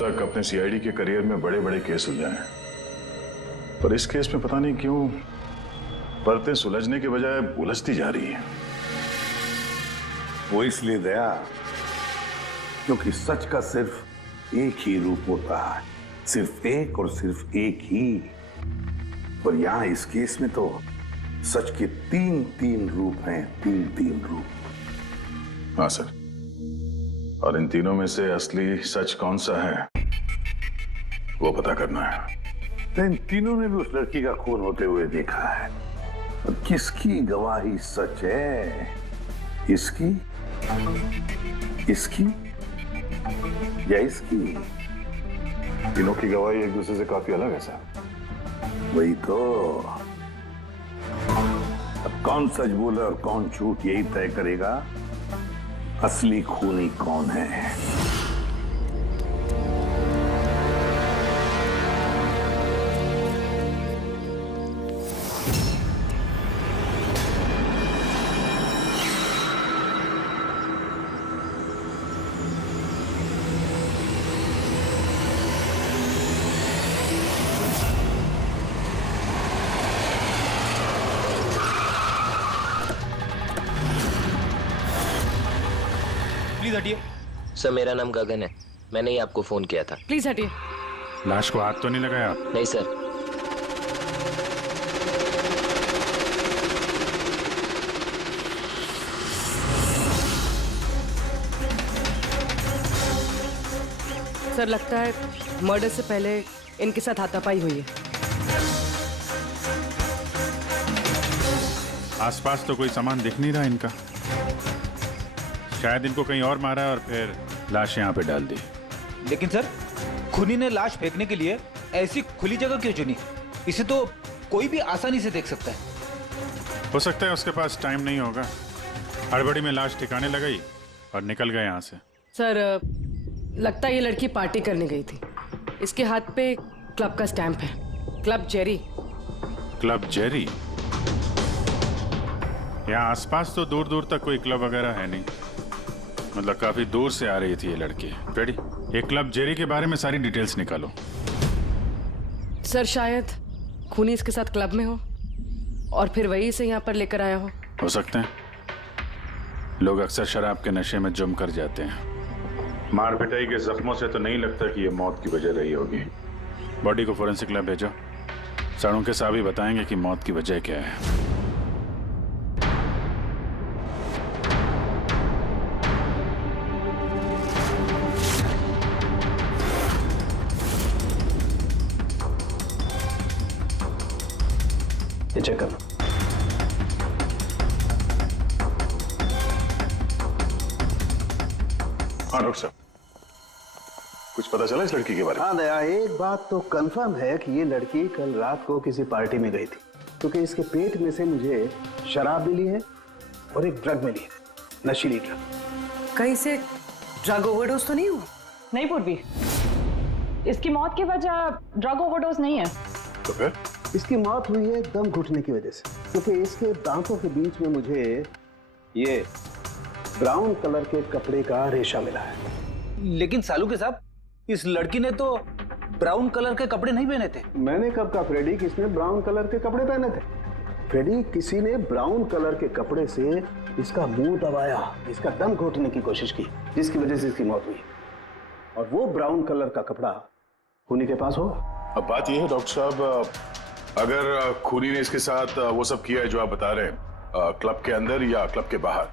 तक अपने सीआईडी के करियर में बड़े बड़े केस सुलझाए हैं, पर इस केस में पता नहीं क्यों परतें सुलझने के बजाय उलझती जा रही हैं। वो इसलिए दया क्योंकि सच का सिर्फ एक ही रूप होता है, सिर्फ एक और सिर्फ एक ही। पर यहां इस केस में तो सच के तीन तीन रूप हैं, तीन तीन रूप। हाँ सर, और इन तीनों में से असली सच कौन सा है वो पता करना है। तो इन तीनों ने भी उस लड़की का खून होते हुए देखा है, और किसकी गवाही सच है? इसकी, इसकी या इसकी? तीनों की गवाही एक दूसरे से काफी अलग है सर। वही तो। अब कौन सच बोले और कौन झूठ, यही तय करेगा असली खूनी कौन है। प्लीज हटिए। सर मेरा नाम गगन है, मैंने ही आपको फोन किया था। प्लीज हटिए। लाश को हाथ तो नहीं लगाया? नहीं सर। सर लगता है मर्डर से पहले इनके साथ हाथापाई हुई है। आसपास तो कोई सामान दिख नहीं रहा इनका, शायद इनको कहीं और मारा और फिर लाश यहाँ पे डाल दी। लेकिन सर, खूनी ने लाश फेंकने के लिए ऐसी खुली जगह क्यों चुनी? इसे तो कोई भी आसानी से देख सकता है। हो सकता है उसके पास टाइम नहीं होगा, हड़बड़ी में लाश ठिकाने लगाई और निकल गए यहाँ से। सर लगता है ये लड़की पार्टी करने गई थी। इसके हाथ पे क्लब का स्टैंप है, क्लब जेरी। Club Jerry? यहाँ आसपास तो दूर दूर तक कोई क्लब वगैरह है नहीं, मतलब काफी दूर से आ रही थी ये लड़की। रेडी, ये क्लब जेरी के बारे में सारी डिटेल्स निकालो। सर शायद खूनी इसके साथ क्लब में हो और फिर वही इसे यहाँ पर लेकर आया हो सकते हैं। लोग अक्सर शराब के नशे में जम कर जाते हैं। मार पिटाई के जख्मों से तो नहीं लगता कि ये मौत की वजह रही होगी। बॉडी को फोरेंसिक लैब भेजो, सड़ों के साहब ही बताएंगे कि मौत की वजह क्या है। ये चेक करना। हाँ डॉक्टर साहब, कुछ पता चला इस लड़की के बारे में? हाँ दया, एक बात तो कंफर्म है कि ये लड़की कल रात को किसी पार्टी में गई थी, क्योंकि इसके पेट में से मुझे शराब मिली है और एक ड्रग मिली है, नशीली ड्रग। कहीं से ड्रग ओवरडोज तो नहीं हुआ? नहीं पूर्वी, इसकी मौत की वजह ड्रग ओवरडोज नहीं है। तो फिर? इसकी मौत हुई है दम घुटने की वजह से, क्योंकि इसके दांतों के बीच में मुझे ये ब्राउन कलर के कपड़े का रेशा मिला है। लेकिन सालू के साहब, इस लड़की ने तो ब्राउन कलर के कपड़े नहीं पहने थे। मैंने कब कहा फ्रेडी किसने ब्राउन कलर के कपड़े पहने थे? फ्रेडी, किसी ने ब्राउन कलर के कपड़े से इसका मुंह दबाया, इसका दम घोटने की कोशिश की, जिसकी वजह से इसकी मौत हुई। और वो ब्राउन कलर का कपड़ा खूनी के पास होगा। अब बात यह है डॉक्टर साहब, अगर खूनी ने इसके साथ वो सब किया है जो आप बता रहे हैं, क्लब के अंदर या क्लब के बाहर,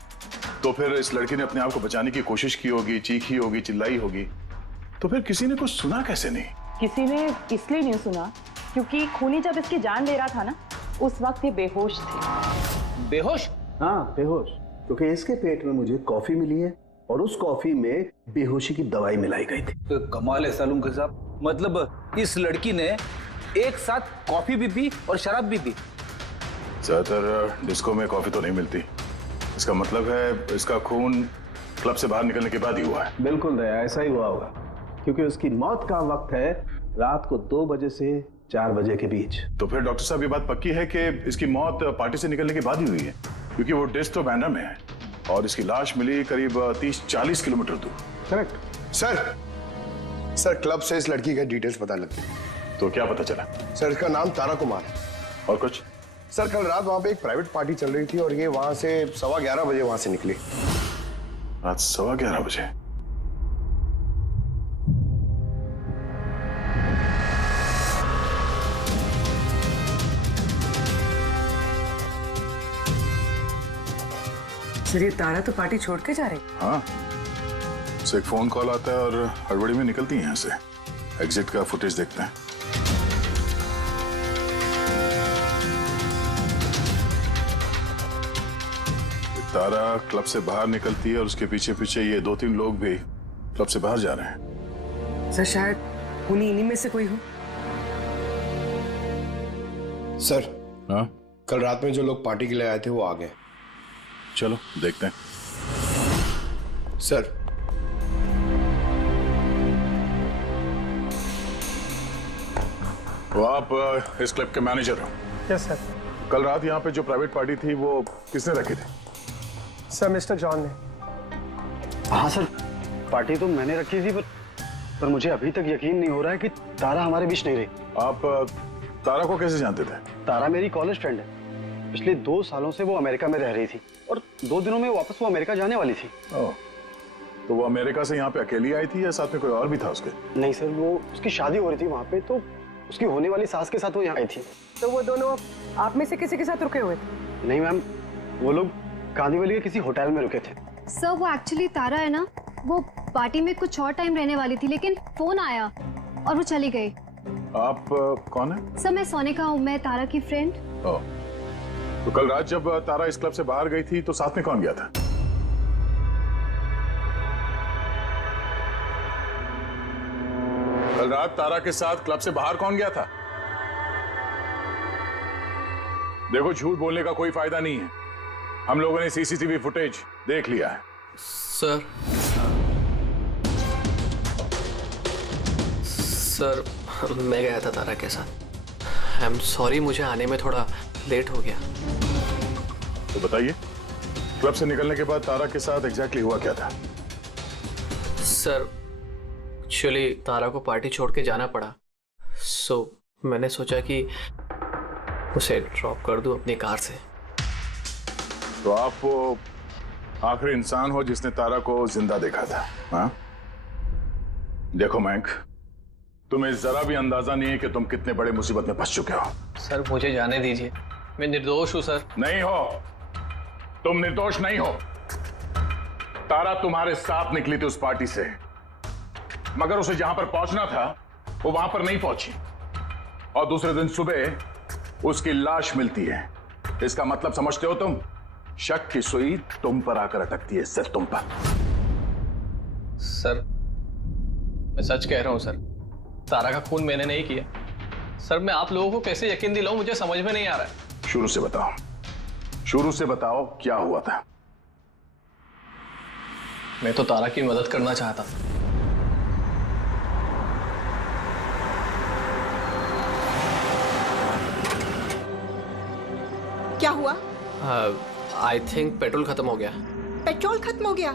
तो फिर इस लड़की ने अपने आप को बचाने की कोशिश की होगी, चीखी होगी, चिल्लाई होगी, तो फिर किसी ने कुछ सुना कैसे नहीं? किसी ने इसलिए नहीं सुना क्योंकि खूनी जब इसकी जान ले रहा था ना, उस वक्त ये बेहोश थे। बेहोश? हाँ बेहोश, क्योंकि इसके पेट में मुझे कॉफी मिली है और उस कॉफी में बेहोशी की दवाई मिलाई गई थी। तो कमाल है सालू के साहब, मतलब इस लड़की ने एक साथ कॉफी भी पी और शराब भी पी। ज्यादातर डिस्को में कॉफी तो नहीं मिलती, इसका मतलब है इसका खून क्लब से बाहर निकलने के बाद ही हुआ है। बिल्कुल दया, ऐसा ही हुआ होगा, क्योंकि उसकी मौत का वक्त है रात को 2 बजे से 4 बजे के बीच। तो फिर डॉक्टर साहब ये बात पक्की है कि इसकी मौत पार्टी से निकलने के बाद ही हुई है, क्योंकि वो डेस्क तो बैंड्रा में है और इसकी लाश मिली करीब 30-40 किलोमीटर दूर। करेक्ट। सर, सर क्लब से इस लड़की के डिटेल्स पता लग गई। तो क्या पता चला? सर इसका नाम तारा कुमार है। और कुछ? सर कल रात वहां पे एक प्राइवेट पार्टी चल रही थी और ये वहां से 11:15 बजे वहां से निकली। रात 11:15 बजे? सर ये तारा तो पार्टी छोड़ के जा रही। हाँ, उसे एक फोन कॉल आता है और हड़बड़ी में निकलती है यहाँ से। एग्जिट का फुटेज देखते हैं। तारा क्लब से बाहर निकलती है और उसके पीछे पीछे ये 2-3 लोग भी क्लब से बाहर जा रहे हैं। सर शायद उन्हीं इन्हीं में से कोई हो। सर हाँ, कल रात में जो लोग पार्टी के लिए आए थे वो आ गए। चलो देखते हैं। सर तो आप इस क्लब के मैनेजर हो? Yes sir. कल रात यहाँ पे जो प्राइवेट पार्टी थी वो किसने रखी थी? सर मिस्टर जॉन ने। हाँ सर, पार्टी तो मैंने रखी थी पर मुझे अभी तक यकीन नहीं हो रहा है कि तारा हमारे बीच नहीं रही। आप तारा को कैसे जानते थे? तारा मेरी कॉलेज फ्रेंड है। पिछले 2 सालों से वो अमेरिका में रह रही थी और 2 दिनों में वापस वो अमेरिका जाने वाली थी। ओह, तो वो अमेरिका से यहाँ पे अकेली आई थी या साथ में कोई और भी था उसके? नहीं सर, वो उसकी शादी हो रही थी वहाँ पे, तो उसकी होने वाली सास के साथ वो यहाँ आई थी। तो वो दोनों आप में से किसी के साथ रुके हुए थे? नहीं मैम, वो लोग कांदीवली के किसी होटल में रुके थे। सर वो एक्चुअली तारा है ना, वो पार्टी में कुछ और टाइम रहने वाली थी लेकिन फोन आया और वो चली गई। आप कौन है? सर मैं सोनिका हूँ, मैं तारा की फ्रेंड। ओह, तो कल रात जब तारा इस क्लब से बाहर गई थी तो साथ में कौन गया था? कल रात तारा के साथ क्लब से बाहर कौन गया था? देखो झूठ बोलने का कोई फायदा नहीं है। हम लोगों ने सीसीटीवी फुटेज देख लिया है। सर मैं गया था तारा के साथ। आई एम सॉरी, मुझे आने में थोड़ा लेट हो गया। तो बताइए, क्लब से निकलने के बाद तारा के साथ एग्जैक्टली हुआ क्या था? सर एक्चुअली तारा को पार्टी छोड़ के जाना पड़ा, सो मैंने सोचा कि उसे ड्रॉप कर दूं अपनी कार से। तो आप वो आखिरी इंसान हो जिसने तारा को जिंदा देखा था? हाँ? देखो मयंक, तुम्हें जरा भी अंदाजा नहीं है कि तुम कितने बड़े मुसीबत में फंस चुके हो। सर मुझे जाने दीजिए, मैं निर्दोष हूं सर। नहीं हो, तुम निर्दोष नहीं हो। तारा तुम्हारे साथ निकली थी उस पार्टी से, मगर उसे जहां पर पहुंचना था वो वहां पर नहीं पहुंची और दूसरे दिन सुबह उसकी लाश मिलती है। इसका मतलब समझते हो तुम? शक की सुई तुम पर आकर अटकती है, सिर्फ तुम पर। सर मैं सच कह रहा हूं सर, तारा का खून मैंने नहीं किया। सर मैं आप लोगों को कैसे यकीन दिलाऊं, मुझे समझ में नहीं आ रहा है। शुरू से बताओ, शुरू से बताओ क्या हुआ था? मैं तो तारा की मदद करना चाहता था। क्या हुआ? आई थिंक पेट्रोल खत्म हो गया। पेट्रोल खत्म हो गया?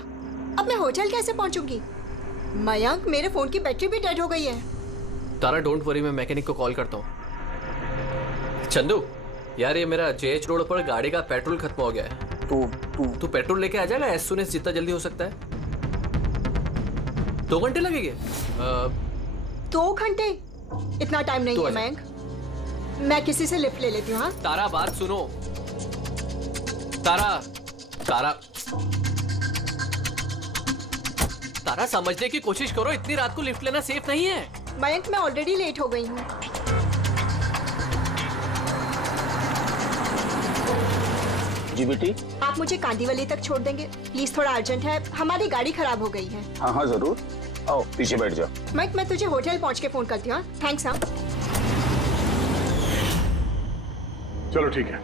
अब मैं होटल कैसे पहुंचूंगी? मयंक, मेरे फोन की बैटरी भी डेड हो गई है। तारा डोंट वरी, मैं मैकेनिक को कॉल करता हूँ। चंदू यार, ये मेरा जेएच रोड पर गाड़ी का पेट्रोल खत्म हो गया है। तू पेट्रोल लेके आ जाएगा एज सुन एज जितना जल्दी हो सकता है। 2 घंटे लगेंगे। 2 घंटे? इतना टाइम नहीं है मयंक, मैं किसी से लिफ्ट ले लेती हूँ। हाँ तारा बात सुनो। तारा समझने की कोशिश करो, इतनी रात को लिफ्ट लेना सेफ नहीं है। मयंक मैं ऑलरेडी लेट हो गई हूँ। जी बेटी, आप मुझे कांदीवली तक छोड़ देंगे प्लीज? थोड़ा अर्जेंट है, हमारी गाड़ी खराब हो गई है। हाँ हाँ जरूर, आओ पीछे बैठ जाओ। मयंक मैं तुझे होटल पहुँच के फोन करती हूँ। थैंक्स। हाँ चलो ठीक है,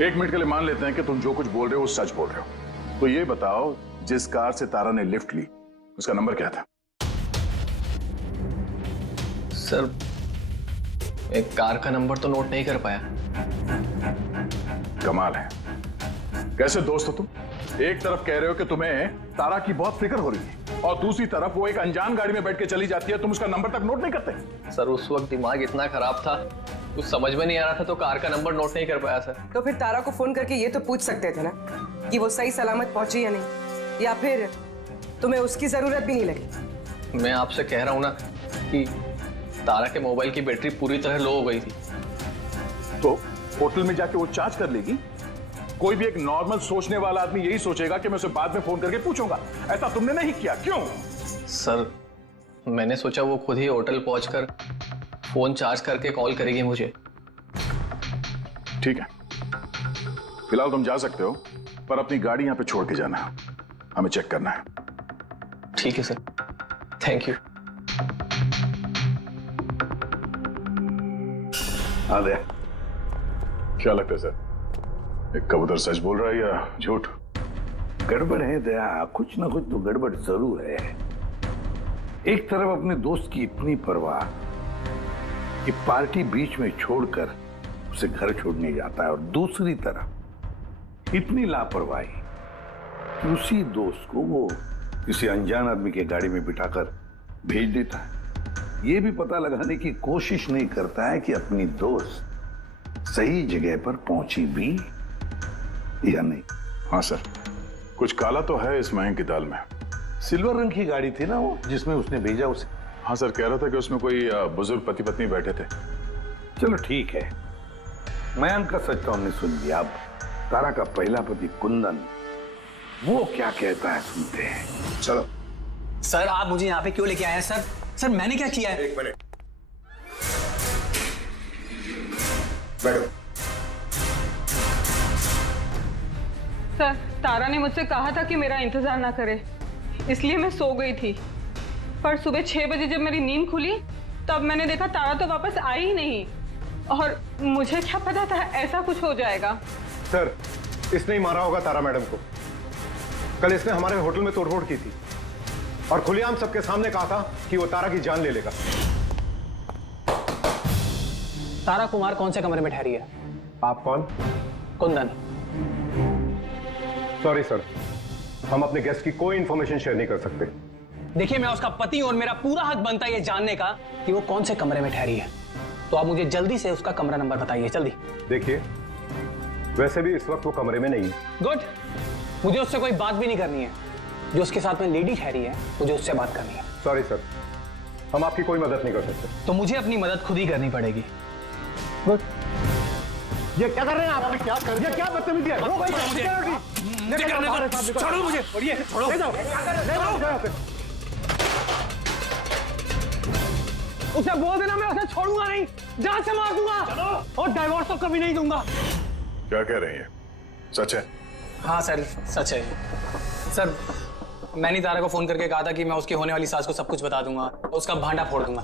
1 मिनट के लिए मान लेते हैं कि तुम जो कुछ बोल रहे हो वो सच बोल रहे हो। तो ये बताओ, जिस कार से तारा ने लिफ्ट ली उसका नंबर क्या था? सर एक कार का नंबर तो नोट नहीं कर पाया। कमाल है, कैसे दोस्त हो तुम? एक तरफ कह रहे हो कि तुम्हें तारा की बहुत फिक्र हो रही है और दूसरी तरफ वो एक अनजान गाड़ी में बैठ के चली जाती है, तुम उसका नंबर तक नोट नहीं करते? सर उस वक्त दिमाग इतना खराब था, कुछ समझ में नहीं आ रहा था, तो कार का नंबर नोट नहीं कर पाया सर। तो फिर तारा को फोन करके ये तो पूछ सकते थे ना कि वो सही सलामत पहुंची या नहीं, या फिर तुम्हें उसकी जरूरत भी नहीं लगी। मैं आपसे कह रहा हूँ ना कि तारा के मोबाइल की बैटरी पूरी तरह लो हो गई थी। तो होटल में जाके वो चार्ज कर लेगी। कोई भी एक नॉर्मल सोचने वाला आदमी यही सोचेगा कि मैं उसे बाद में फोन करके पूछूंगा। ऐसा तुमने नहीं किया, क्यों? सर मैंने सोचा वो खुद ही होटल पहुंचकर फोन चार्ज करके कॉल करेगी मुझे। ठीक है, फिलहाल तुम जा सकते हो, पर अपनी गाड़ी यहां पे छोड़ के जाना, हमें चेक करना है। ठीक है सर, थैंक यू। हाँ दे। क्या लगता है सर, एक कबूतर सच बोल रहा है या झूठ? गड़बड़ है दया, कुछ ना कुछ तो गड़बड़ जरूर है। एक तरफ अपने दोस्त की इतनी परवाह कि पार्टी बीच में छोड़कर उसे घर छोड़ने जाता है, और दूसरी तरफ इतनी लापरवाही कि उसी दोस्त को वो किसी अनजान आदमी के गाड़ी में बिठाकर भेज देता है। ये भी पता लगाने की कोशिश नहीं करता है कि अपनी दोस्त सही जगह पर पहुंची भी या नहीं। हाँ सर, कुछ काला तो है इस महंग की दाल में। सिल्वर रंग की गाड़ी थी ना वो जिसमें उसने भेजा उसे? हाँ सर, कह रहा था कि उसमें कोई बुजुर्ग पति पत्नी बैठे थे। चलो ठीक है, मयंक का सच तो हमने सुन लिया। अब तारा का पहला पति कुंदन, वो क्या कहता है सुनते हैं। चलो। सर आप मुझे यहाँ पे क्यों लेके आए हैं सर? सर मैंने क्या किया है? एक मिनट बैठो। सर तारा ने मुझसे कहा था कि मेरा इंतजार ना करे, इसलिए मैं सो गई थी। पर सुबह 6 बजे जब मेरी नींद खुली तब मैंने देखा तारा तो वापस आई ही नहीं, और मुझे क्या पता था ऐसा कुछ हो जाएगा। सर इसने ही मारा होगा तारा मैडम को। कल इसने हमारे होटल में तोड़फोड़ की थी और खुलेआम सबके सामने कहा था कि वो तारा की जान ले लेगा। तारा कुमार कौन से कमरे में ठहरी है? आप कौन? कुंदन। सॉरी सर, हम अपने गेस्ट की कोई इंफॉर्मेशन शेयर नहीं कर सकते। देखिए मैं उसका पति और मेरा पूरा हक बनता है ये जानने का कि वो कौन से कमरे में ठहरी है। तो आप मुझे जल्दी से उसका कमरा नंबर बताइए, जल्दी। देखिए वैसे भी इस वक्त वो कमरे में नहीं है। गुड, मुझे उससे कोई बात भी नहीं करनी है। जो उसके साथ में लेडी ठहरी है मुझे उससे बात करनी है। सॉरी सर, हम आपकी कोई मदद नहीं कर सकते। तो मुझे अपनी मदद खुद ही करनी पड़ेगी। गुड। ये क्या कर रहे हैं आप? क्या कर रहे हैं? ये क्या बदतमीजी है? छोड़ो मुझे, छोड़ो। ले जाओ, ले जाओ। उसे बोल देना मैं उसे छोड़ूंगा नहीं, जान से मार दूंगा और डाइवोर्स तो कभी नहीं दूंगा। क्या कह रही है, सच है? हाँ सर सच है। सर मैंने तारा को फोन करके कहा था कि मैं उसकी होने वाली सास को सब कुछ बता दूंगा, उसका भांडा फोड़ दूंगा।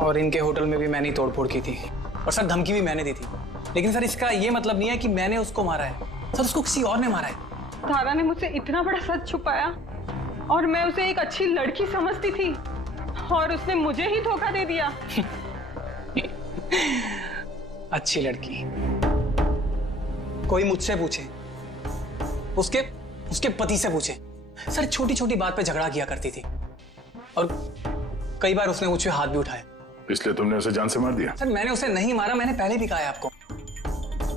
और इनके होटल में भी मैंने ही तोड़फोड़ की थी, और सर धमकी भी मैंने दी थी। लेकिन सर इसका ये मतलब नहीं है कि मैंने उसको मारा है, सर उसको किसी और ने मारा है। तारा ने मुझसे इतना बड़ा सच छुपाया और मैं उसे एक अच्छी लड़की समझती थी और उसने मुझे ही धोखा दे दिया। अच्छी लड़की? कोई मुझसे पूछे, उसके पति से पूछे। सर छोटी छोटी बात पे झगड़ा किया करती थी और कई बार उसने मुझ पे हाथ भी उठाए। इसलिए तुमने उसे जान से मार दिया? सर मैंने उसे नहीं मारा, मैंने पहले भी कहा है आपको।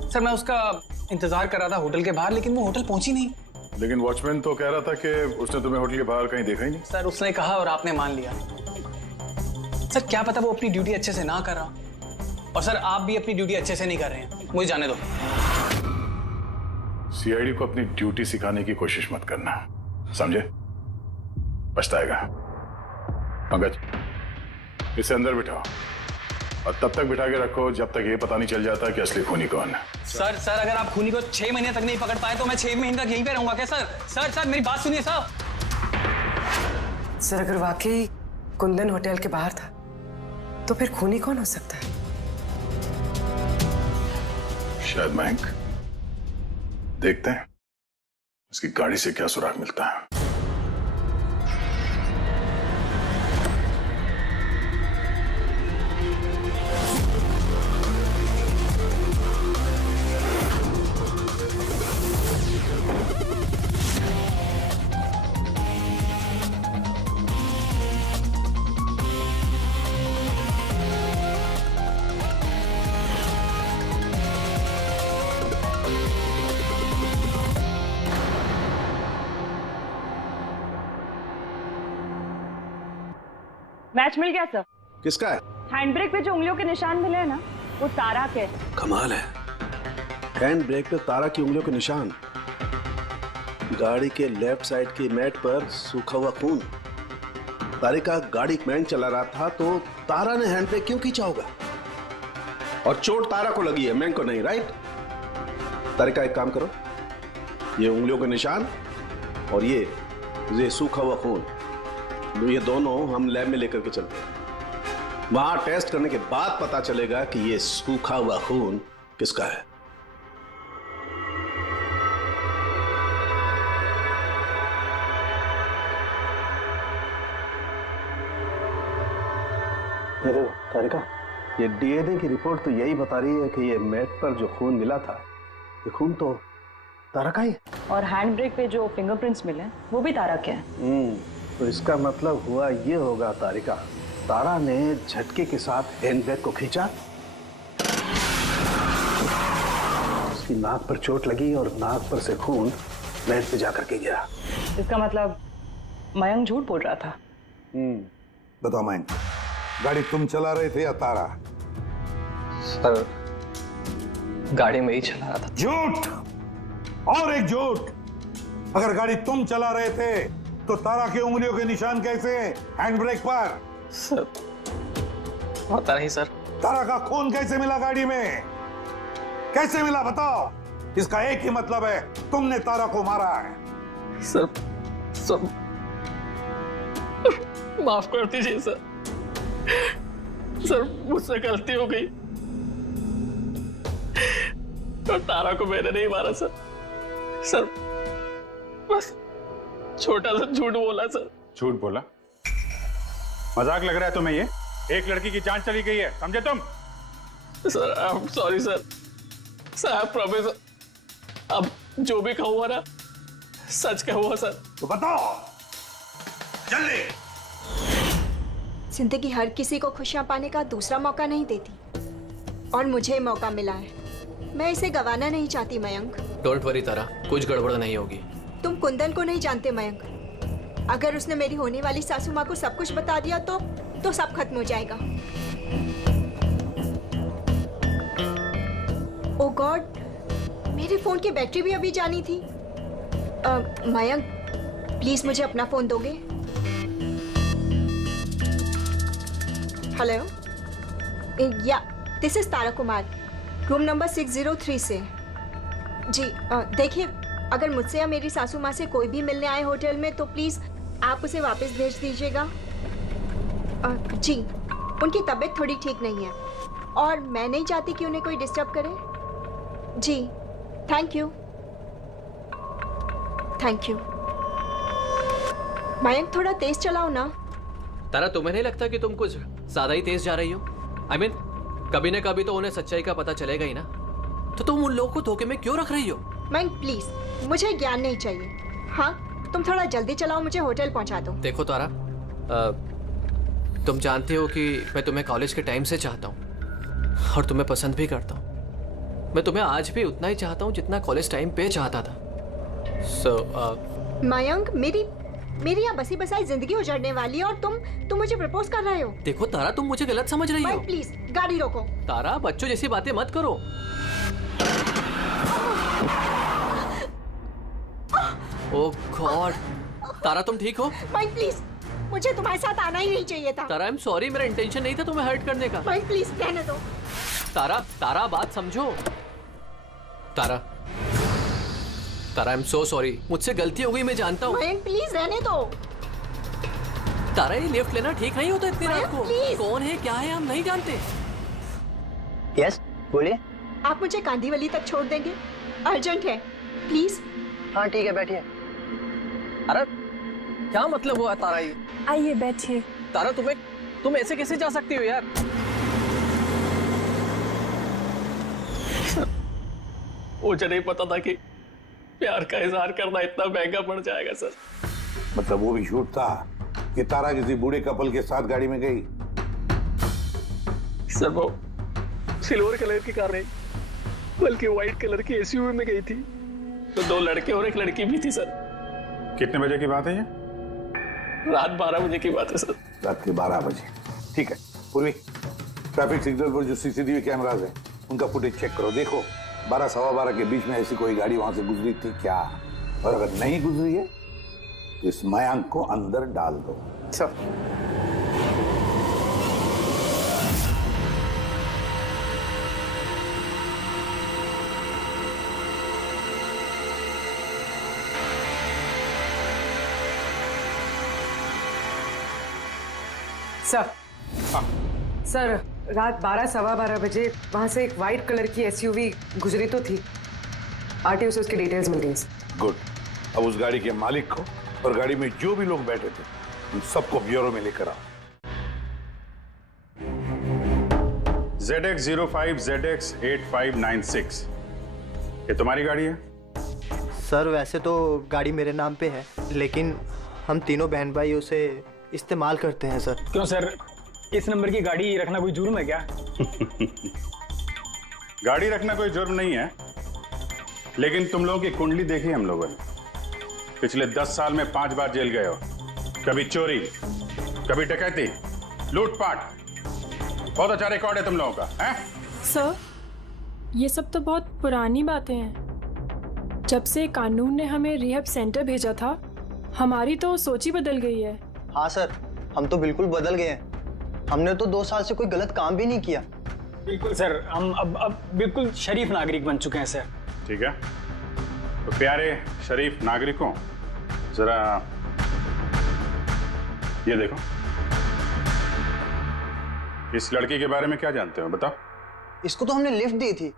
सर मैं उसका इंतजार कर रहा था होटल के बाहर, लेकिन वो होटल पहुंची नहीं। लेकिन वॉचमैन तो कह रहा था कि उसने तुम्हें होटल के बाहर कहीं देखा ही नहीं। सर उसने कहा और आपने मान लिया। सर क्या पता वो अपनी ड्यूटी अच्छे से ना कर रहा, और सर आप भी अपनी ड्यूटी अच्छे से नहीं कर रहे हैं। मुझे जाने दो। सीआईडी को अपनी ड्यूटी सिखाने की कोशिश मत करना, समझे? पछताएगा। पंकज इसे अंदर बिठाओ और तब तक बिठा के रखो जब तक ये पता नहीं चल जाता कि असली खूनी कौन है। सर अगर आप खूनी को 6 महीने तक नहीं पकड़ पाए तो मैं 6 महीने तक यहीं पे रहूंगा क्या? सर मेरी बात सुनिए सर। सर अगर वाकई कुंदन होटल के बाहर था तो फिर खूनी कौन हो सकता है? शायद मयंक। देखते हैं उसकी गाड़ी से क्या सुराग मिलता है। मैच मिल गया सर। किसका है? हैंड ब्रेक पे जो उंगलियों के निशान मिले हैं ना, वो तारा के। कमाल है, हैंड ब्रेक पे तारा की उंगलियों के निशान, गाड़ी के लेफ्ट साइड की मैट पर सूखा हुआ खून। तारिका गाड़ी मैन चला रहा था तो तारा ने हैंड ब्रेक क्यों खींचा होगा? और चोट तारा को लगी है, मैन को नहीं, राइट? तारिका एक काम करो, ये उंगलियों के निशान और ये सूखा हुआ खून, ये दोनों हम लैब में लेकर के चलते हैं। वहां टेस्ट करने के बाद पता चलेगा कि ये सूखा हुआ खून किसका है। देखो तारिका, ये डीएनए की रिपोर्ट तो यही बता रही है कि ये मैट पर जो खून मिला था, ये खून तो तारा का ही है। और हैंड ब्रेक पे जो फिंगरप्रिंट्स मिले वो भी तारा के हैं। तो इसका मतलब हुआ ये होगा तारिका, तारा ने झटके के साथ हैंड ब्रेक को खींचा, उसकी नाक पर चोट लगी और नाक पर से खून मैट पे जाकर के गिरा। इसका मतलब मयंक झूठ बोल रहा था। बताओ मयंक, गाड़ी तुम चला रहे थे या तारा? सर, गाड़ी में ही चला रहा था। झूठ और एक झूठ। अगर गाड़ी तुम चला रहे थे तो तारा की उंगलियों के निशान कैसे हैंड ब्रेक पर? सर, पता नहीं सर। तारा का खून कैसे मिला गाड़ी में? कैसे मिला बताओ? इसका एक ही मतलब है, तुमने तारा को मारा है। सर माफ कर दीजिए सर। सर, मुझसे गलती हो गई और तारा को मैंने नहीं मारा सर। सर, बस छोटा सा झूठ बोला सर। झूठ बोला? मजाक लग रहा है तुम्हें? ये एक लड़की की जान चली गई है, समझे तुम? Sir, I am sorry sir. Sir, I promise, अब जो भी कहूँगा ना सच कहूँगा सर। तो बताओ जल्दी। जिंदगी हर किसी को खुशियां पाने का दूसरा मौका नहीं देती, और मुझे मौका मिला है, मैं इसे गंवाना नहीं चाहती मयंक। डोंट वरी तारा, कुछ गड़बड़ नहीं होगी। तुम कुंदन को नहीं जानते मयंक, अगर उसने मेरी होने वाली सासू माँ को सब कुछ बता दिया तो सब खत्म हो जाएगा। ओ गॉड, मेरे फोन की बैटरी भी अभी जानी थी। मयंक, प्लीज मुझे अपना फोन दोगे? हेलो, या this is Tara Kumar, room number 603 से। जी देखिए, अगर मुझसे या मेरी सासू माँ से कोई भी मिलने आए होटल में तो प्लीज आप उसे वापस भेज दीजिएगा। जी, उनकी तबीयत थोड़ी ठीक नहीं है और मैं नहीं चाहती कि उन्हें कोई डिस्टर्ब करे। जी, thank you. Thank you. Mayank, थोड़ा तेज चलाओ ना। तारा, तुम्हें नहीं लगता कि तुम कुछ ज्यादा ही तेज जा रही हो? आई मीन, कभी ना कभी तो उन्हें सच्चाई का पता चलेगा ही ना, तो तुम उन लोगों को धोखे में क्यों रख रही हो? मयंक प्लीज, मुझे ज्ञान नहीं चाहिए। हाँ, तुम थोड़ा जल्दी चलाओ, मुझे होटल पहुंचा दो। देखो तारा, तुम जानती हो कि मैं तुम्हें कॉलेज के टाइम से चाहता हूँ और तुम्हें पसंद भी करता हूँ। मैं तुम्हें आज भी उतना ही चाहता हूँ जितना कॉलेज टाइम पे चाहता था। मयंक, मेरी यहाँ बसी बसाई जिंदगी उजड़ने वाली है और तुम मुझे प्रपोज कर रहे हो। देखो तारा, तुम मुझे गलत समझ रही हो। प्लीज गाड़ी रोको। तारा, बच्चों जैसी बातें मत करो। ओह गॉड, तारा तुम ठीक हो? माइक प्लीज, मुझे तुम्हारे साथ आना ही नहीं चाहिए था। तारा, आई एम सॉरी, मेरा इंटेंशन नहीं था तुम्हें हर्ट करने का। माइक प्लीज रहने दो। तारा बात समझो। तारा, आई एम सो सॉरी, मुझसे गलती हो गई, मैं जानता हूँ। माइक प्लीज रहने दो। तारा, ये लिफ्ट लेना ठीक नहीं होता इतनी रात को। प्लीज। कौन है क्या है हम नहीं जानते। यस, बोलिए। आप मुझे कांदीवली तक छोड़ देंगे? अर्जेंट है, प्लीज। हाँ ठीक है, बैठिए। अरे क्या मतलब हुआ तारा? ये आइए बैठिए। तारा, तुम ऐसे कैसे जा सकती हो यार? मुझे नहीं पता था कि प्यार का इजहार करना इतना महंगा पड़ जाएगा सर। मतलब वो भी झूठ था कि तारा किसी बूढ़े कपल के साथ गाड़ी में गई? सर, वो सिल्वर कलर की कार नहीं बल्कि व्हाइट कलर की एसयूवी में गई थी, तो 2 लड़के और 1 लड़की भी थी सर। कितने बजे की बात है ये? रात 12 बजे की बात है सर। रात के 12 बजे। ठीक है पूर्वी, ट्रैफिक सिग्नल पर जो सीसीटीवी कैमराज हैं उनका फुटेज चेक करो। देखो 12 सवा 12 के बीच में ऐसी कोई गाड़ी वहां से गुजरी थी क्या? और अगर नहीं गुजरी है तो इस मयांक को अंदर डाल दो। सर सर रात 12 सवा 12 बजे वहां से एक वाइट कलर की एसयूवी गुजरी तो थी। आरटीओ से उसकी डिटेल्स मिल गई। गुड। अब उस गाड़ी के मालिक को और गाड़ी में जो भी लोग बैठे थे उन सबको ब्यूरो में लेकर आओ। ZX05 ZX8596 ये तुम्हारी गाड़ी है? सर वैसे तो गाड़ी मेरे नाम पे है, लेकिन हम तीनों बहन भाई उसे इस्तेमाल करते हैं सर। क्यों सर, इस नंबर की गाड़ी रखना कोई जुर्म है क्या? गाड़ी रखना कोई जुर्म नहीं है, लेकिन तुम लोगों की कुंडली देखी हम लोगों ने। पिछले 10 साल में 5 बार जेल गए हो। कभी चोरी, कभी डकैती, लूटपाट। बहुत अच्छा रिकॉर्ड है तुम लोगों का, हैं? सर ये सब तो बहुत पुरानी बातें हैं। जब से कानून ने हमें रिहैब सेंटर भेजा था, हमारी तो सोच ही बदल गई है। हाँ सर, हम तो बिल्कुल बदल गए हैं। हमने तो 2 साल से कोई गलत काम भी नहीं किया। बिल्कुल सर, हम अब बिल्कुल शरीफ नागरिक बन चुके हैं सर। ठीक है, तो प्यारे शरीफ नागरिकों, जरा ये देखो, इस लड़की के बारे में क्या जानते हो बताओ? इसको तो हमने लिफ्ट दी थी,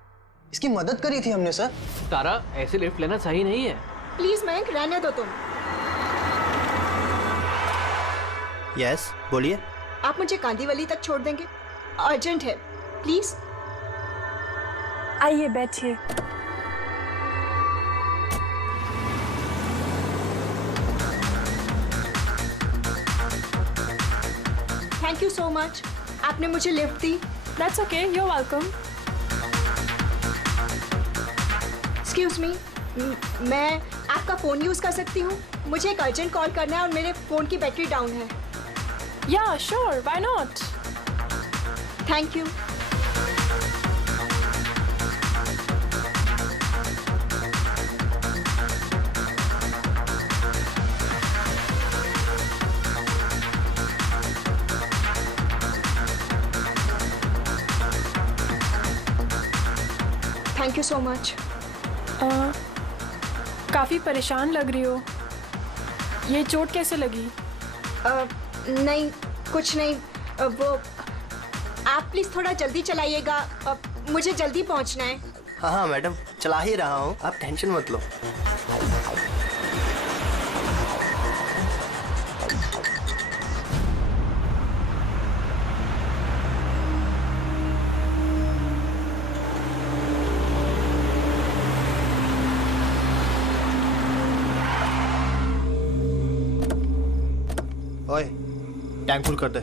इसकी मदद करी थी हमने सर। तारा, ऐसे लिफ्ट लेना सही नहीं है। प्लीज मयंक रहने दो तुम। यस बोलिए। आप मुझे कांदीवली तक छोड़ देंगे? अर्जेंट है, प्लीज। आइए बैठिए। थैंक यू सो मच, आपने मुझे लिफ्ट दी। That's okay, you are welcome. Excuse me, मैं आपका फोन यूज कर सकती हूँ? मुझे एक अर्जेंट कॉल करना है और मेरे फोन की बैटरी डाउन है। या sure, why not. Thank you. Thank you so much. काफी परेशान लग रही हो। ये चोट कैसे लगी? नहीं कुछ नहीं। वो आप प्लीज थोड़ा जल्दी चलाइएगा, मुझे जल्दी पहुंचना है। हाँ हाँ मैडम, चला ही रहा हूँ, आप टेंशन मत लो। ओए, टैंक फुल कर दे।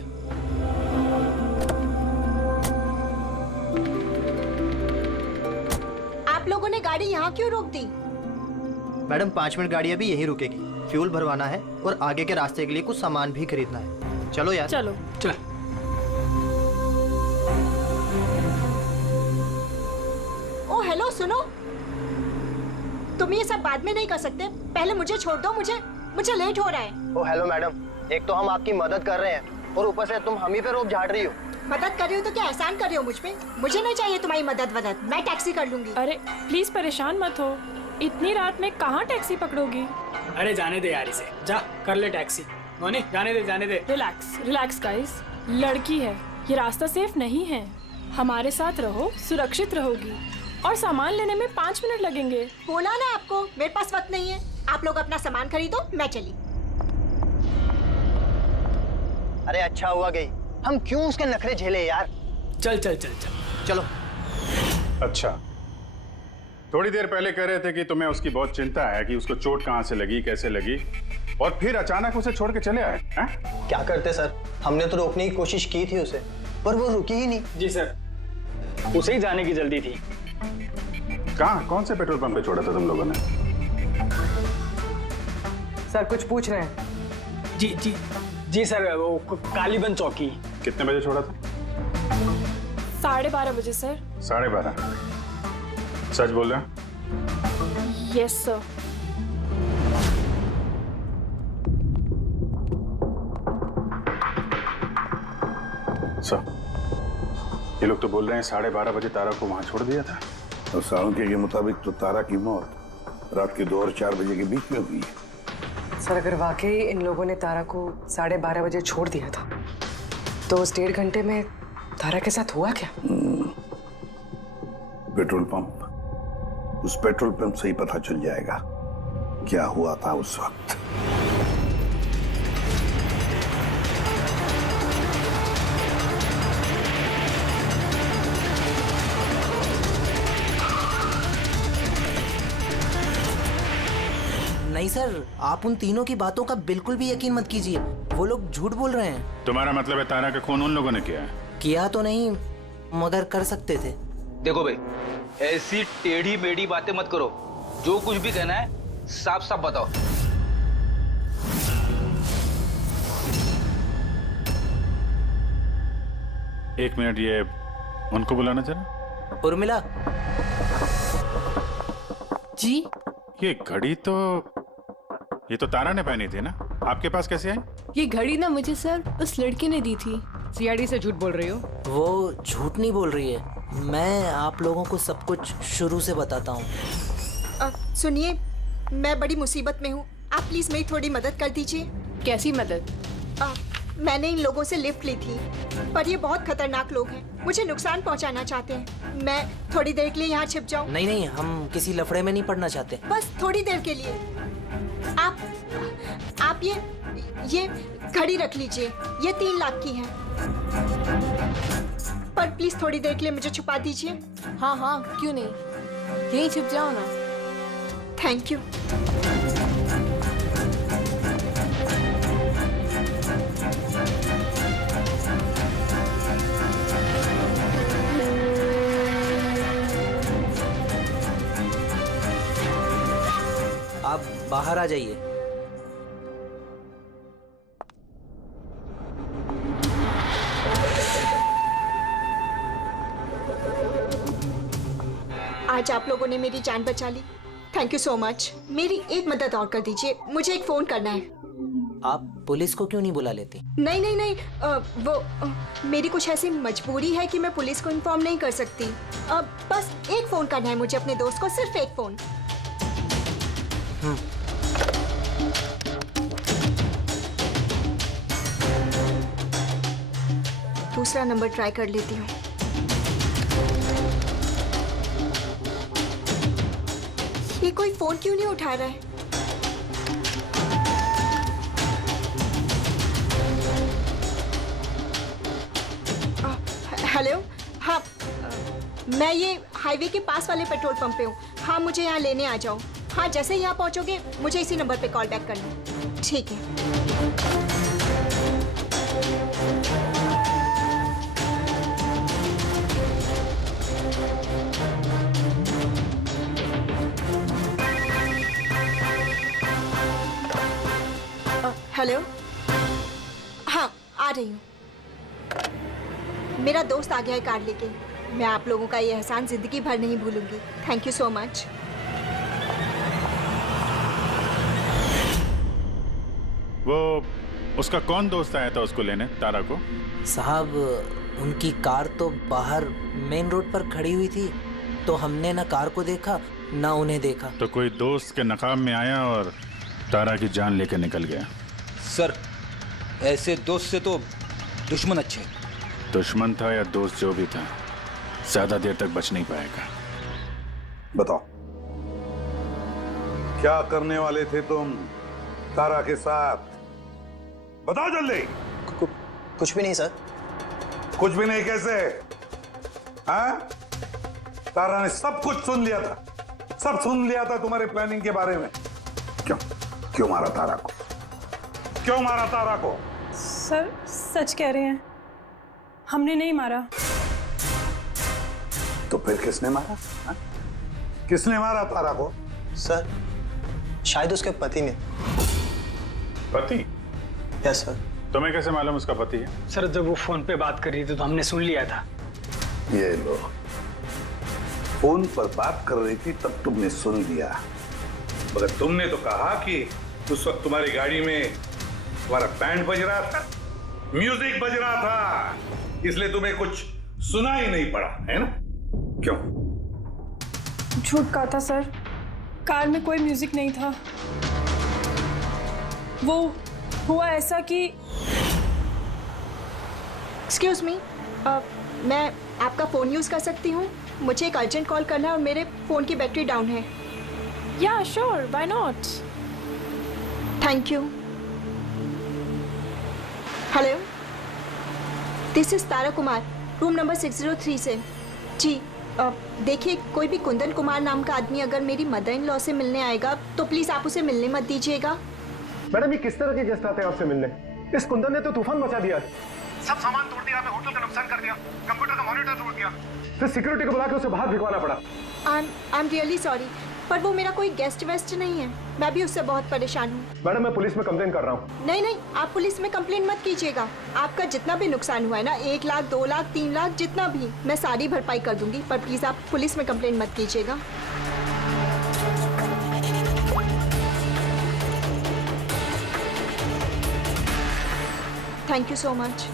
आप लोगों ने गाड़ी यहाँ क्यों रोक दी? मैडम 5 मिनट गाड़ी अभी यहीं रुकेगी, फ्यूल भरवाना है और आगे के रास्ते के लिए कुछ सामान भी खरीदना है। चलो यार। चलो चल। ओ हेलो, सुनो, तुम ये सब बाद में नहीं कर सकते, पहले मुझे छोड़ दो, मुझे लेट हो रहा है। ओ हेलो मैडम, एक तो हम आपकी मदद कर रहे हैं और ऊपर से तुम हम ही पे रोप झाड़ रही हो। मदद कर रही हो तो क्या एहसान कर रही हो मुझ पे? मुझे नहीं चाहिए तुम्हारी मदद वदद, मैं टैक्सी कर लूंगी। अरे प्लीज परेशान मत हो, इतनी रात में कहाँ टैक्सी पकड़ोगी? अरे जाने दे यार, इसे जा कर ले टैक्सी। मोनी जाने दे। रिलैक्स गाइस, लड़की है, ये रास्ता सेफ नहीं है। हमारे साथ रहो, सुरक्षित रहोगी। और सामान लेने में 5 मिनट लगेंगे। बोला ना आपको, मेरे पास वक्त नहीं है। आप लोग अपना सामान खरीदो, मैं चली। अरे अच्छा हुआ गई, हम क्यों उसके नखरे झेले यार। चल चलो। अच्छा, थोड़ी देर पहले कह रहे थे कि तुम्हें उसकी बहुत चिंता है कि उसको चोट कहाँ से लगी, कैसे लगी, और फिर अचानक उसे छोड़ के चले आए हैं? क्या करते सर, हमने तो रोकने की कोशिश की थी उसे, पर वो रुकी ही नहीं। जी सर, उसे ही जाने की जल्दी थी। कहाँ, कौन से पेट्रोल पंप पे छोड़ा था तुम लोगों ने? सर कुछ पूछ रहे हैं। जी जी सर, वो कालीबंद चौकी। कितने बजे छोड़ा था? 12:30 बजे सर। 12:30? सच बोल रहे हैं? Yes sir. सर, ये लोग तो बोल रहे हैं 12:30 बजे तारा को वहां छोड़ दिया था। और साळुंखे के मुताबिक तो तारा की मौत रात के 2 और 4 बजे के बीच में हुई है। सर, अगर वाकई इन लोगों ने तारा को 12:30 बजे छोड़ दिया था तो उस 1.5 घंटे में तारा के साथ हुआ क्या? पेट्रोल पंप, उस पेट्रोल पंप से ही पता चल जाएगा क्या हुआ था उस वक्त। नहीं सर, आप उन तीनों की बातों का बिल्कुल भी यकीन मत कीजिए। वो लोग झूठ बोल रहे हैं। तुम्हारा मतलब है तारा का खून उन लोगों ने किया है? किया तो नहीं, मगर कर सकते थे। देखो भाई, ऐसी टेढ़ी मेढ़ी बातें मत करो। जो कुछ भी कहना है साफ साफ बताओ। एक मिनट, ये उनको बुलाना जरा। उर्मिला जी। ये घड़ी तो ये तो तारा ने पहनी थी ना, आपके पास कैसे आई? ये घड़ी ना मुझे सर उस लड़की ने दी थी। सीआईडी से झूठ बोल रही हो? वो झूठ नहीं बोल रही है। मैं आप लोगों को सब कुछ शुरू से बताता हूँ। सुनिए, मैं बड़ी मुसीबत में हूँ, आप प्लीज मेरी थोड़ी मदद कर दीजिए। कैसी मदद? मैंने इन लोगों से लिफ्ट ली थी, पर ये बहुत खतरनाक लोग हैं, मुझे नुकसान पहुंचाना चाहते हैं। मैं थोड़ी देर के लिए यहाँ छिप जाऊँ? नहीं नहीं, हम किसी लफड़े में नहीं पड़ना चाहते। बस थोड़ी देर के लिए। आप ये घड़ी रख लीजिए, ये 3 लाख की है, पर प्लीज थोड़ी देर के लिए मुझे छुपा दीजिए। हाँ हाँ, क्यों नहीं, यहीं छिप जाओ ना। Thank you. आप बाहर आ जाइए। आज आप लोगों ने मेरी जान बचा ली, थैंक यू सो मच। मेरी एक मदद और कर दीजिए, मुझे एक फोन करना है। आप पुलिस को क्यों नहीं बुला लेती? नहीं नहीं नहीं, मेरी कुछ ऐसी मजबूरी है कि मैं पुलिस को इन्फॉर्म नहीं कर सकती। बस एक फोन करना है मुझे अपने दोस्त को, सिर्फ एक फोन। दूसरा नंबर ट्राई कर लेती हूँ। ये कोई फोन क्यों नहीं उठा रहा है? हेलो, हाँ, मैं ये हाईवे के पास वाले पेट्रोल पंप पे हूँ। हाँ, मुझे यहाँ लेने आ जाओ। हाँ, जैसे ही यहाँ पहुँचोगे मुझे इसी नंबर पे कॉल बैक करना। ठीक है। हेलो, हाँ, आ रही हूँ। मेरा दोस्त आ गया है कार लेके। मैं आप लोगों का ये एहसान जिंदगी भर नहीं भूलूंगी। Thank you so much. वो उसका कौन दोस्त आया था उसको लेने, तारा को? साहब, उनकी कार तो बाहर मेन रोड पर खड़ी हुई थी, तो हमने ना कार को देखा ना उन्हें देखा। तो कोई दोस्त के नकाब में आया और तारा की जान लेकर निकल गया। सर, ऐसे दोस्त से तो दुश्मन अच्छे। दुश्मन था या दोस्त, जो भी था, ज्यादा देर तक बच नहीं पाएगा। बताओ, क्या करने वाले थे तुम तारा के साथ? बताओ जल्दी। कुछ भी नहीं सर। कुछ भी नहीं कैसे? हाँ? तारा ने सब कुछ सुन लिया था, सब सुन लिया था तुम्हारे प्लानिंग के बारे में। क्यों मारा तारा को? क्यों मारा तारा को? सर, सच कह रहे हैं, हमने नहीं मारा। तो फिर किसने मारा? हा? किसने मारा तारा को? सर, शायद उसके पति ने। पति? Yes sir. तुम्हें कैसे मालूम उसका पति है? सर जब वो फोन पे बात कर रही थी तो हमने सुन लिया था। ये लो, फोन पर बात कर रही थी तब तुमने सुन लिया, मगर तुमने तो कहा कि उस वक्त तुम्हारी गाड़ी में तुम्हारा बैंड बज रहा था, म्यूजिक बज रहा था, इसलिए तुम्हें कुछ सुना ही नहीं पड़ा, है ना? क्यों? झूठ कहा था सर, कार में कोई म्यूजिक नहीं था। वो हुआ ऐसा कि एक्सक्यूज मी, मैं आपका फ़ोन यूज़ कर सकती हूँ? मुझे एक अर्जेंट कॉल करना है और मेरे फ़ोन की बैटरी डाउन है। या sure, why not. Thank you. Hello, this is Tara Kumar, room number 603 से। जी देखिए, कोई भी कुंदन कुमार नाम का आदमी अगर मेरी मदर इन लॉ से मिलने आएगा तो प्लीज़ आप उसे मिलने मत दीजिएगा। मैडम, ये किस तरह के गेस्ट आते हैं आपसे मिलने? इस कुंदन ने तो तूफान मचा दिया, सब सामान तोड़ दिया, हमें होटल का नुकसान कर दिया, कंप्यूटर का मॉनिटर तोड़ दिया, फिर सिक्योरिटी को बुला के उसे बाहर भिगवाना पड़ा। आई एम रियली सॉरी, पर वो मेरा कोई गेस्ट वेस्ट नहीं है, मैं भी उससे बहुत परेशान हूँ। मैडम, मैं पुलिस में कंप्लेन कर रहा हूँ। नहीं नहीं, आप पुलिस में कंप्लेन मत कीजिएगा। आपका जितना भी नुकसान हुआ है ना, 1 लाख 2 लाख 3 लाख जितना भी, मैं सारी भरपाई कर दूंगी, पर प्लीज आप पुलिस में कंप्लेन मत कीजिएगा। Thank you so much.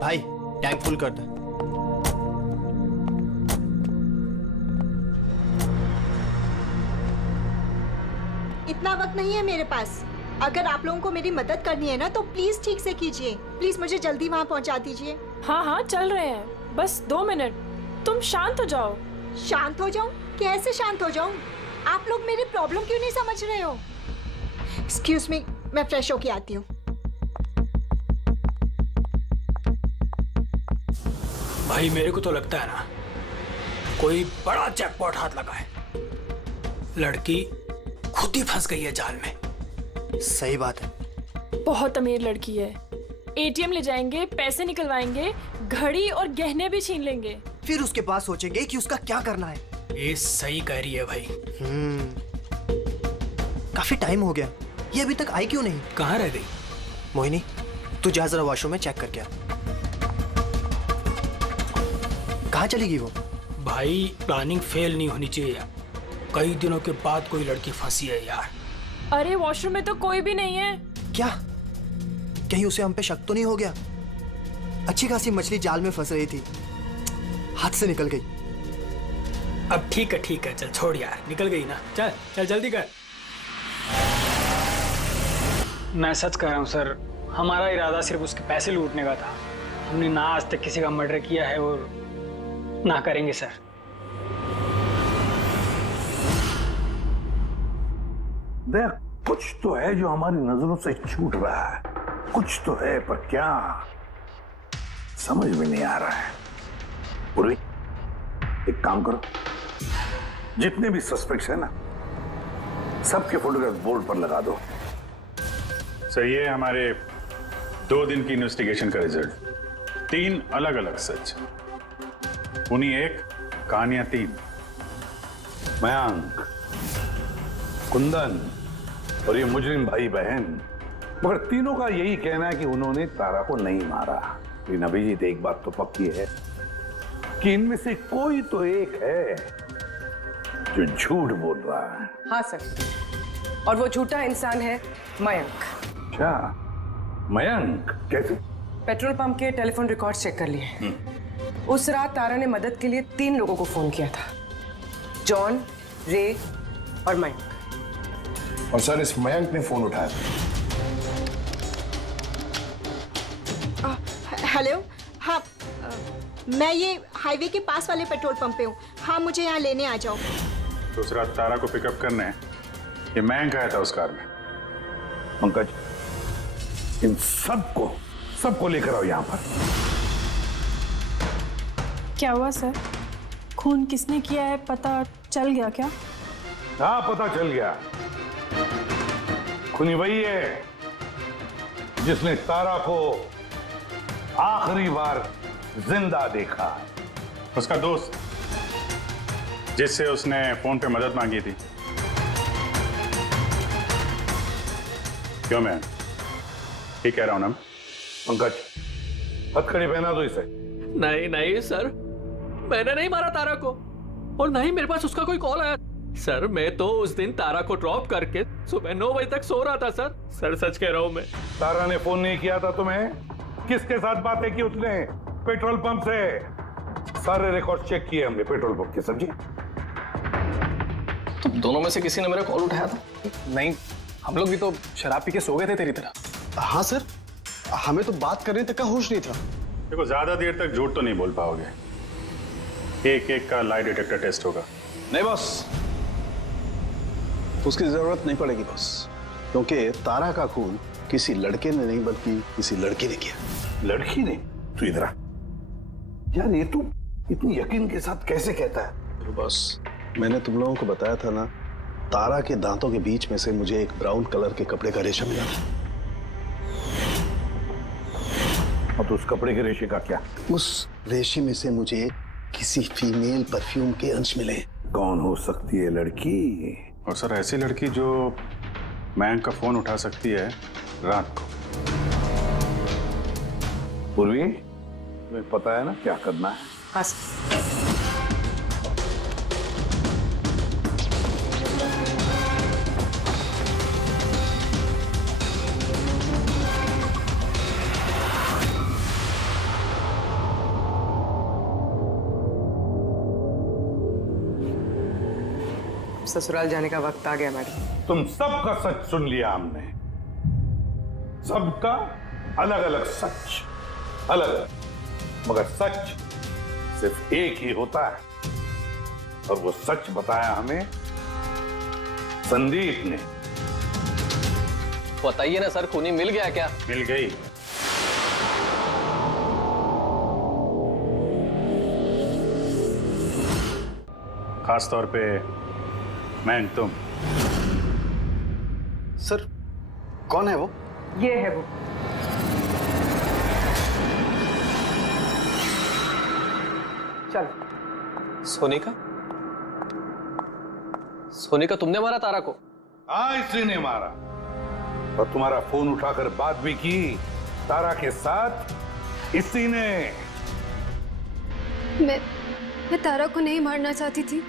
भाई टैंक फुल कर दे। इतना वक्त नहीं है मेरे पास। अगर आप लोगों को मेरी मदद करनी है ना तो प्लीज ठीक से कीजिए। प्लीज मुझे जल्दी वहाँ पहुँचा दीजिए। हाँ हाँ चल रहे हैं, बस 2 मिनट। तुम शांत हो जाओ। शांत हो जाऊं? कैसे शांत हो जाऊं? आप लोग मेरी प्रॉब्लम क्यों नहीं समझ रहे हो? एक्सक्यूज मी, मैं फ्रेश होके आती हूँ। भाई मेरे को तो लगता है ना कोई बड़ा जैकपॉट हाथ लगा है। लड़की खुद ही फंस गई है जाल में। सही बात है, बहुत अमीर लड़की है। एटीएम ले जाएंगे, पैसे निकलवाएंगे, घड़ी और गहने भी छीन लेंगे। फिर उसके पास सोचेंगे कि उसका क्या करना है। ये सही कह रही है भाई। काफी टाइम हो गया, ये अभी तक आई क्यों नहीं? कहाँ रह गई? मोहिनी, तू जा जरा वॉशरूम में चेक करके आ। कहाँ चली गई वो? भाई प्लानिंग फेल नहीं होनी चाहिए यार। कई दिनों के बाद कोई लड़की फंसी है यार। अरे वॉशरूम में तो कोई भी नहीं है। क्या? कहीं उसे हम पे शक तो नहीं हो गया? अच्छी खासी मछली जाल में फंस रही थी, हाथ से निकल गई। अब ठीक है चल छोड़ यार, निकल गई ना। चल चल जल्दी कर। मैं सच कह रहा हूँ सर, हमारा इरादा सिर्फ उसके पैसे लूटने का था। हमने ना आज तक किसी का मर्डर किया है और ना करेंगे सर। देख, कुछ तो है जो हमारी नजरों से छूट रहा है, कुछ तो है, पर क्या समझ में नहीं आ रहा है। उर्वी, एक काम करो, जितने भी सस्पेक्ट्स है ना, सबके फोटोग्राफ बोर्ड पर लगा दो। सही है। हमारे 2 दिन की इन्वेस्टिगेशन का रिजल्ट, 3 अलग अलग सच, उन्हीं 1 कहानियां 3। मयंक, कुंदन और ये मुजरिम भाई बहन, मगर तीनों का यही कहना है कि उन्होंने तारा को नहीं मारा। लेकिन अभिजीत, एक बात तो पक्की है कि इनमें से कोई तो एक है जो झूठ बोल रहा है। हाँ सर, और वो झूठा इंसान है मयंक। अच्छा, मयंक कैसे? पेट्रोल पंप के टेलीफोन रिकॉर्ड चेक कर लिए। उस रात तारा ने मदद के लिए 3 लोगों को फोन किया था, जॉन, रे और मयंक। और सर, इस मयंक ने फोन उठाया। हेलो, हाँ, मैं ये हाईवे के पास वाले पेट्रोल पंप पे हूँ। हाँ, मुझे यहाँ लेने आ जाओ। तो उस रात तारा को पिकअप करने ये मयंक आया था उस कार में। पंकज, इन सबको लेकर आओ यहाँ पर। क्या हुआ सर? खून किसने किया है पता चल गया क्या? हाँ, पता चल गया। खूनी वही है जिसने तारा को आखिरी बार जिंदा देखा। उसका दोस्त जिससे उसने फोन पे मदद मांगी थी। क्यों मैं ठीक कह रहा हूं ना? पंकज, हथकड़ी पहना दो इसे। नहीं नहीं सर, मैंने नहीं मारा तारा को, और नहीं मेरे पास उसका कोई कॉल आया। सर मैं तो उस दिन तारा को ड्रॉप करके सुबह 9 बजे तक सो रहा था सर। सर सच कह रहा हूं मैं। तारा ने फोन नहीं किया था तुम्हें? किसके साथ बातें की उसने? पेट्रोल पंप से। सारे रिकॉर्ड चेक किए हमने पेट्रोल पंप के। समझे? तो दोनों में से किसी ने मेरा कॉल उठाया था? नहीं, हम लोग भी तो शराब पी के सो गए थे तेरी तरह। हाँ सर, हमें तो बात करने तक का होश नहीं था। देखो, ज्यादा देर तक झूठ तो नहीं बोल पाओगे। एक एक का लाई डिटेक्टर टेस्ट होगा। नहीं बॉस, उसकी जरूरत नहीं पड़ेगी बॉस, क्योंकि तारा का खून किसी लड़के ने नहीं बल्कि किसी लड़की ने किया। लड़की ने? तू इधर आ। यार ये तू इतनी यकीन के साथ कैसे कहता है? बॉस, मैंने तुम लोगों को बताया था ना, तारा के दांतों के बीच में से मुझे एक ब्राउन कलर के कपड़े का रेशा मिला था। और तो उस कपड़े के रेशे का क्या? उस रेशे में से मुझे किसी फीमेल परफ्यूम के अंश मिले। कौन हो सकती है लड़की? और सर, ऐसी लड़की जो मयंक का फोन उठा सकती है रात को। पूर्वी, तुम्हें पता है ना क्या करना है? हाँ। ससुराल जाने का वक्त आ गया मैडम। तुम सबका सच सुन लिया हमने। सबका अलग अलग सच, अलग अलग, मगर सच सिर्फ एक ही होता है, और वो सच बताया हमें संदीप ने। बताइए ना सर, खूनी मिल गया क्या? मिल गई। खास तौर पे मैं, तुम। सर, कौन है वो? ये है वो। चल। सोनिका? सोनिका, तुमने मारा तारा को? हाँ, इसी ने मारा। और तुम्हारा फोन उठाकर बात भी की तारा के साथ इसी ने। मैं तारा को नहीं मारना चाहती थी,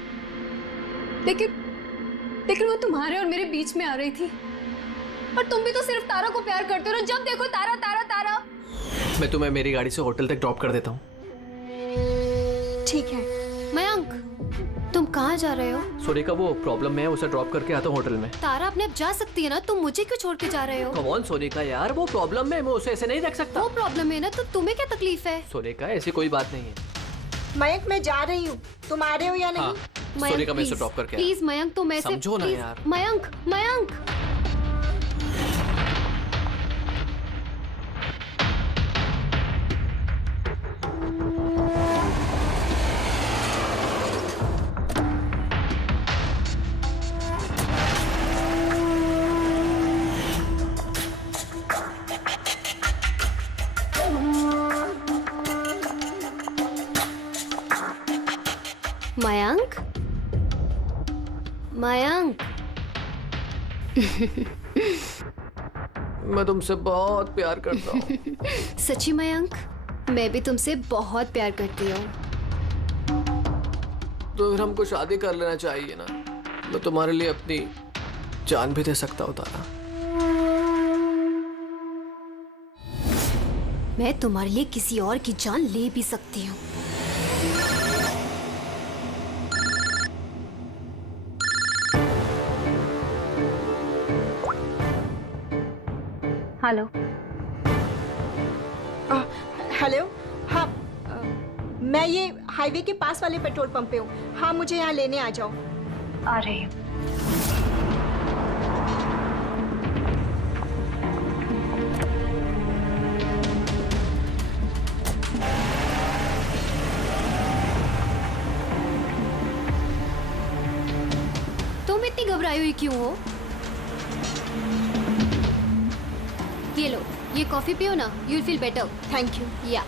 लेकिन वो तुम्हारे और मेरे बीच में आ रही थी। और तुम भी तो सिर्फ तारा को प्यार करते हो ना, जब देखो तारा तारा तारा। मैं तुम्हें मेरी गाड़ी से होटल तक ड्रॉप कर देता हूँ। ठीक है। मयंक, तुम कहाँ जा रहे हो? सोनिका, वो प्रॉब्लम में है, उसे ड्रॉप करके आता हूँ होटल में। तारा अपने आप जा सकती है ना, तुम मुझे क्यों छोड़ के जा रहे हो? कम ऑन सोनिका यार, वो प्रॉब्लम में, मैं उसे ऐसे नहीं रख सकता। वो प्रॉब्लम है ना, तो तुम्हें क्या तकलीफ है? सोनिका, ऐसी कोई बात नहीं है। मयंक, मैं जा रही हूँ, तुम आ रहे हो या नहीं? हाँ, सोनिका, मैं इसे ड्रॉप करके आया। प्लीज मयंक, तुम ऐसे समझो ना यार। मयंक, मयंक। मयंक, मयंक। मैं तुमसे बहुत प्यार करता हूँ। सच्ची मयंक, मैं भी तुमसे बहुत प्यार करती हूँ। तो फिर हमको शादी कर लेना चाहिए ना। मैं तुम्हारे लिए अपनी जान भी दे सकता हूँ तारा। मैं तुम्हारे लिए किसी और की जान ले भी सकती हूँ। हेलो। हेलो। हाँ, मैं ये हाईवे के पास वाले पेट्रोल पंप पे हूँ। हाँ, मुझे यहाँ लेने आ जाओ। आ रही हूँ। तुम इतनी घबराई हुई क्यों हो? ये लो, ये कॉफी पियो ना, you'll feel better. Thank you. Yeah.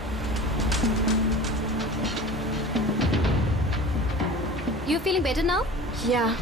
You feeling better now? Yeah.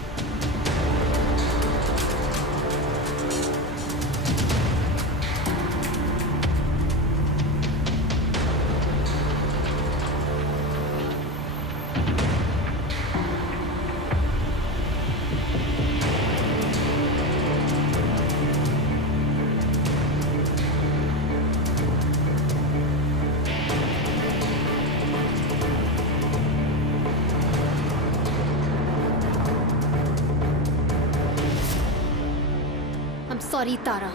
Sorry Tara,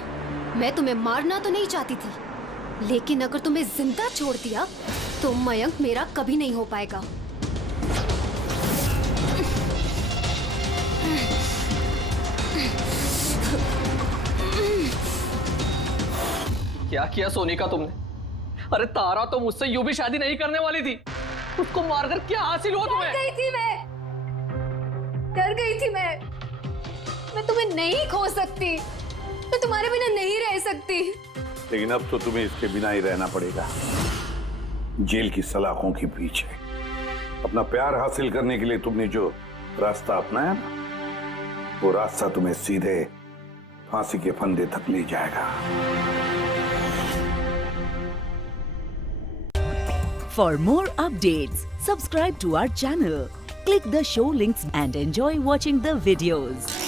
मैं तुम्हें मारना तो नहीं चाहती थी, लेकिन अगर तुम्हें जिंदा छोड़ दिया तो मयंक मेरा कभी नहीं हो पाएगा। क्या किया सोनिका तुमने? अरे तारा तो मुझसे यूं भी शादी नहीं करने वाली थी, उसको मारकर क्या हासिल हुआ तुम्हें? डर गई थी मैं तुम्हें नहीं खो सकती, मैं तुम्हारे बिना नहीं रह सकती। लेकिन अब तो तुम्हें इसके बिना ही रहना पड़ेगा, जेल की सलाखों के पीछे। अपना प्यार हासिल करने के लिए तुमने जो रास्ता अपनाया ना, वो रास्ता तुम्हें सीधे फांसी के फंदे तक ले जाएगा। For more updates, subscribe to our channel, click the show links and enjoy watching the videos.